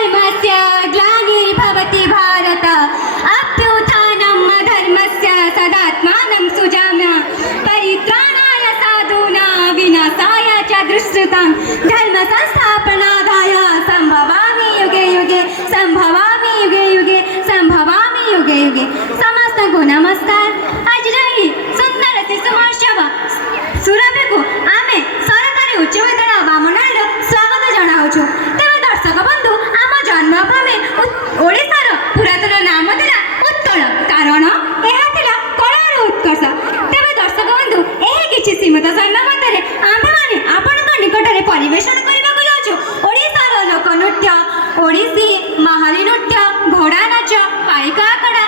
धर्मस्य ग्लानिर्भवति भारत अभ्युत्थानं धर्मस्य सदात्मानं सुजाम्य परित्राणाय साधूनां विनाशाय च दुष्कृतां धर्म संस्थापनार्थाय संभवामि युगे युगे संभवामि युगे युगे संभवामि युगे युगे। समस्तଙ୍କୁ नमस्कार। आज रही सुंदर शिशुमहोत्सव सुरभिକୁ ଆମେ ସରକାରୀ ଉଚ୍ଚ ବିଦ୍ୟାଳୟ ବାମନାଳୀର ସ୍ୱାଗତ ଜଣାଉଛୁ। ତେବେ ଦର୍ଶକ ବନ୍ଧୁ, ଆମ ଜନ୍ମଭୂମି ଓଡ଼ିଶାର ପୁରାତନ ନାମ ଥିଲା ଉତ୍କଳ, କାରଣ ଏହା ଥିଲା କଳାର ଉତ୍କର୍ଷ। ତେବେ ଦର୍ଶକ ବନ୍ଧୁ, ଏହି କିଛି ସୀମିତ ସମୟ ମଧ୍ୟରେ ଆମ୍ଭେମାନେ ଆପଣଙ୍କ ନିକଟରେ ପରିବେଷଣ କରିବାକୁ ଯାଉଛୁ ଓଡ଼ିଶାର ଲୋକନୃତ୍ୟ, ଓଡ଼ିଶୀ, ମାହାଳି ନୃତ୍ୟ, ଘୋଡ଼ା ନାଚ, ପାଇକ ଆଖଡ଼ା,